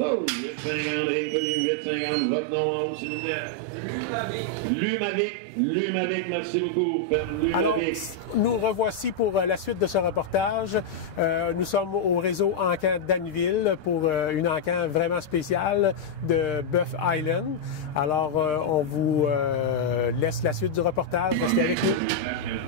Oh, 8,50, votre nom, s'il vous plaît. Lumavic, merci beaucoup. Alors, nous revoici pour la suite de ce reportage. Nous sommes au réseau Encan Danville pour une encan vraiment spéciale de Buff Island. Alors, on vous laisse la suite du reportage. Restez avec nous.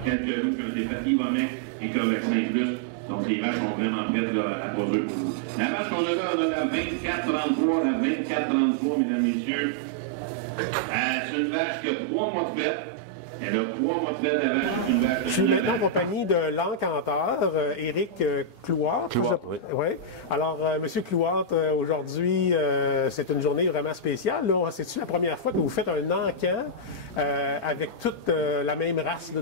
Quelques loups qui ont été faits Ivomec et Covaxin Plus. Donc, les vaches sont vraiment prêtes là, à produire pour vous. La vache qu'on a là, on a la 24-33, la 24-33, mesdames et messieurs. C'est une vache qui a 3 mois de fête. Elle a 3 mois de fête, la vache. C'est une vache. Je suis maintenant en compagnie de l'encanteur, Éric Clouard. Oui. Oui. Alors, M. Clouard, aujourd'hui, c'est une journée vraiment spéciale. C'est-tu la première fois que vous faites un encan avec toute la même race du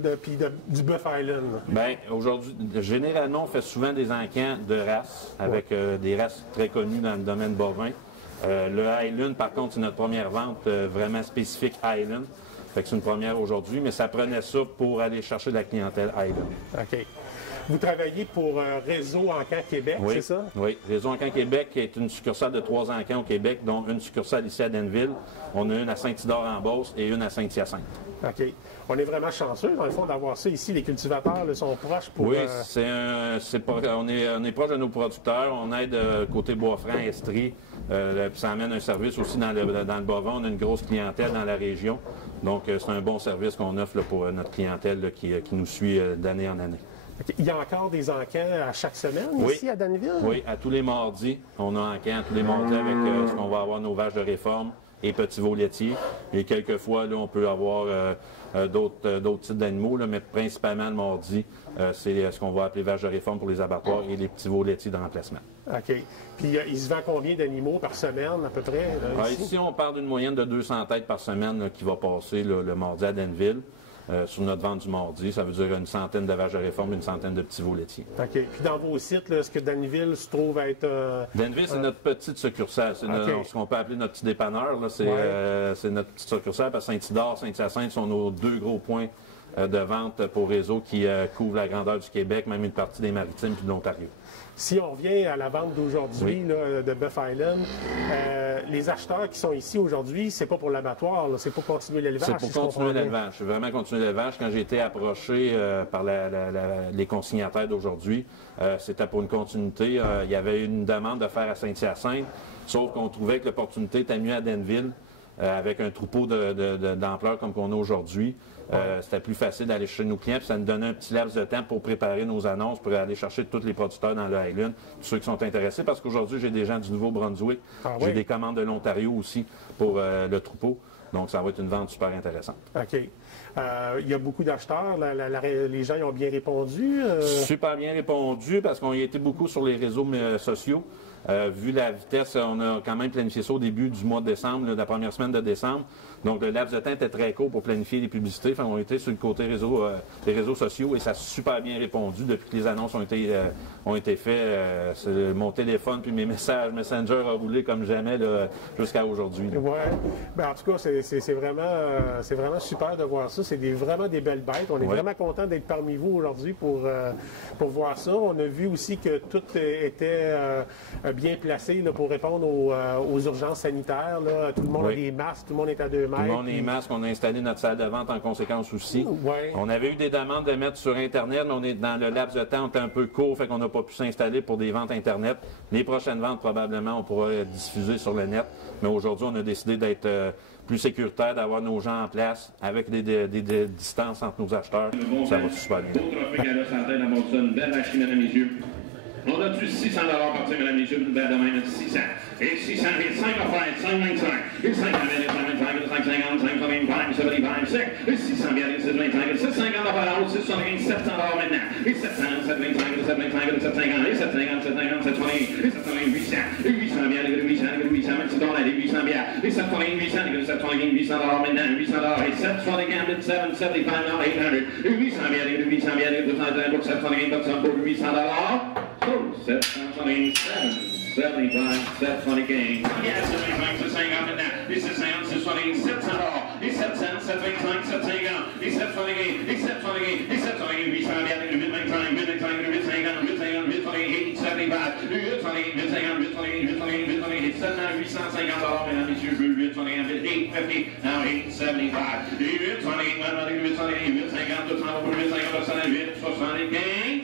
Buff Island? Bien, aujourd'hui, généralement, on fait souvent des encans de race avec des races très connues dans le domaine bovin. Le Highland, par contre, c'est notre première vente vraiment spécifique Highland. Fait que c'est une première aujourd'hui, mais ça prenait ça pour aller chercher de la clientèle Highland. OK. Vous travaillez pour Réseau Encan Québec, oui, c'est ça? Oui. Réseau Encan Québec est une succursale de 3 encans au Québec, dont une succursale ici à Danville. On a une à Saint-Isidore-en-Beauce et une à Saint-Hyacinthe. OK. On est vraiment chanceux, dans le fond, d'avoir ça ici. Les cultivateurs là, sont proches pour... Oui, on est proche de nos producteurs. On aide côté Bois-Franc, Estrie. Puis ça amène un service aussi dans le bovin. On a une grosse clientèle dans la région. Donc, c'est un bon service qu'on offre là, pour notre clientèle là, qui nous suit d'année en année. Okay. Il y a encore des encans à chaque semaine ici à Danville? Oui, à tous les mardis. On a encans à tous les mardis avec ce qu'on va avoir nos vaches de réforme et petits veaux laitiers. Et quelquefois, là, on peut avoir d'autres types d'animaux, mais principalement le mardi, c'est ce qu'on va appeler vaches de réforme pour les abattoirs et les petits veaux laitiers de remplacement. OK. Puis il se vend combien d'animaux par semaine, à peu près? Là, ici, on parle d'une moyenne de 200 têtes par semaine là, qui va passer là, le mardi à Danville. Sur notre vente du mardi, ça veut dire une centaine de vaches de réforme, une centaine de petits veaux laitiers. OK. Puis dans vos sites, est-ce que Danville se trouve à être... Danville, c'est notre petite succursale. C'est ce qu'on peut appeler notre petit dépanneur. C'est notre petite succursale. Parce que Saint-Isidore, Saint-Hyacinthe sont nos 2 gros points de vente pour réseau qui couvrent la grandeur du Québec, même une partie des Maritimes et de l'Ontario. Si on revient à la vente d'aujourd'hui de Buff Island, les acheteurs qui sont ici aujourd'hui, c'est pas pour l'abattoir, c'est pour continuer l'élevage. C'est pour continuer l'élevage. C'est vraiment continuer l'élevage. Quand j'ai été approché par les consignataires d'aujourd'hui, c'était pour une continuité. Il y avait une demande de faire à Saint-Hyacinthe, sauf qu'on trouvait que l'opportunité était mieux à Danville. Avec un troupeau d'ampleur comme qu'on a aujourd'hui, c'était plus facile d'aller chercher nos clients, puis ça nous donnait un petit laps de temps pour préparer nos annonces, pour aller chercher tous les producteurs dans le Highland, tous ceux qui sont intéressés, parce qu'aujourd'hui, j'ai des gens du Nouveau-Brunswick, j'ai des commandes de l'Ontario aussi pour le troupeau, donc ça va être une vente super intéressante. OK. Il y a beaucoup d'acheteurs, les gens y ont bien répondu? Super bien répondu, parce qu'on y était beaucoup sur les réseaux sociaux. Vu la vitesse, on a quand même planifié ça au début du mois de décembre, la première semaine de décembre. Donc, le laps de temps était très court pour planifier les publicités. Enfin, on était sur le côté des réseaux sociaux et ça a super bien répondu depuis que les annonces ont été faites. Mon téléphone puis mes messages Messenger a roulé comme jamais jusqu'à aujourd'hui. Oui. Ben, en tout cas, c'est vraiment super de voir ça. C'est vraiment des belles bêtes. On est vraiment content d'être parmi vous aujourd'hui pour voir ça. On a vu aussi que tout était bien placé là, pour répondre aux urgences sanitaires. Là. Tout le monde a des masques, tout le monde est à 2 mètres. Tout le monde a des masques. On a installé notre salle de vente en conséquence aussi. Ouais. On avait eu des demandes de mettre sur Internet, mais on est dans le laps de temps, on était un peu court, fait qu'on n'a pas pu s'installer pour des ventes Internet. Les prochaines ventes, probablement, on pourra diffuser sur le net. Mais aujourd'hui, on a décidé d'être plus sécuritaire, d'avoir nos gens en place avec des distances entre nos acheteurs. Ça va super bien. On a du 600 partir, mesdames et messieurs, une belle de même, 600. Et 600, et 5 affaires, 525. Et 5 et 550, 525, 75, 6. Et 600 bien, et 725, et 750 affaires, 675, 700 maintenant. Et 700, 725, et 725, et 750, et 750, 750, 720, et 720, 800. Et 800 bien, et 800, et 800, même si on a des 800 bien. Et 720, 800, et 720, 800 maintenant, 800 et 720, 775, 800, et 800 bien, et 800 book 728, but some book $800. So, 727, 75, 720 games. Yes, 75, so saying up in there. This is sound, 620, 700. He said 725, 720, he said 20, he said 20, he said 20, he said 20, midnight time, midnight time, midnight time, midnight time, midnight 75, 20, midnight time, midnight, it's 750, mesdames, messieurs, 820, 850, now 875, 820, 850, 850, 875.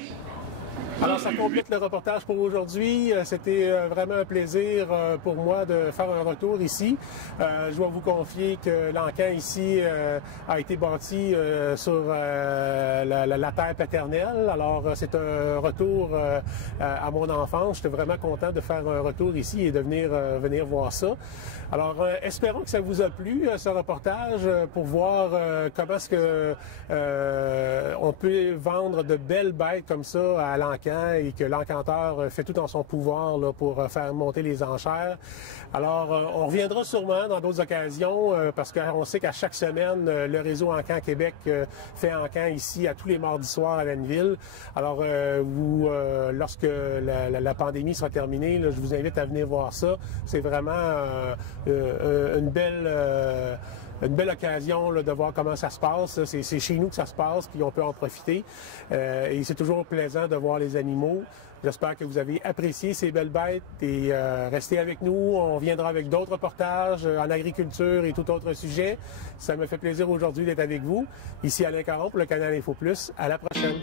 Alors, ça complète le reportage pour aujourd'hui. C'était vraiment un plaisir pour moi de faire un retour ici. Je dois vous confier que l'encan ici a été bâti sur la terre paternelle. Alors, c'est un retour à mon enfance. J'étais vraiment content de faire un retour ici et de venir voir ça. Alors, espérons que ça vous a plu, ce reportage, pour voir comment est-ce que on peut vendre de belles bêtes comme ça à l'encan et que l'encanteur fait tout en son pouvoir là, pour faire monter les enchères. Alors, on reviendra sûrement dans d'autres occasions parce qu'on sait qu'à chaque semaine, le réseau Encan Québec fait Encan ici à tous les mardis soirs à Lanneville. Alors, lorsque la pandémie sera terminée, là, je vous invite à venir voir ça. C'est vraiment une belle occasion là, de voir comment ça se passe. C'est chez nous que ça se passe, puis on peut en profiter. Et c'est toujours plaisant de voir les animaux. J'espère que vous avez apprécié ces belles bêtes et restez avec nous. On viendra avec d'autres reportages en agriculture et tout autre sujet. Ça me fait plaisir aujourd'hui d'être avec vous. Ici Alain Caron pour le canal Info Plus. À la prochaine.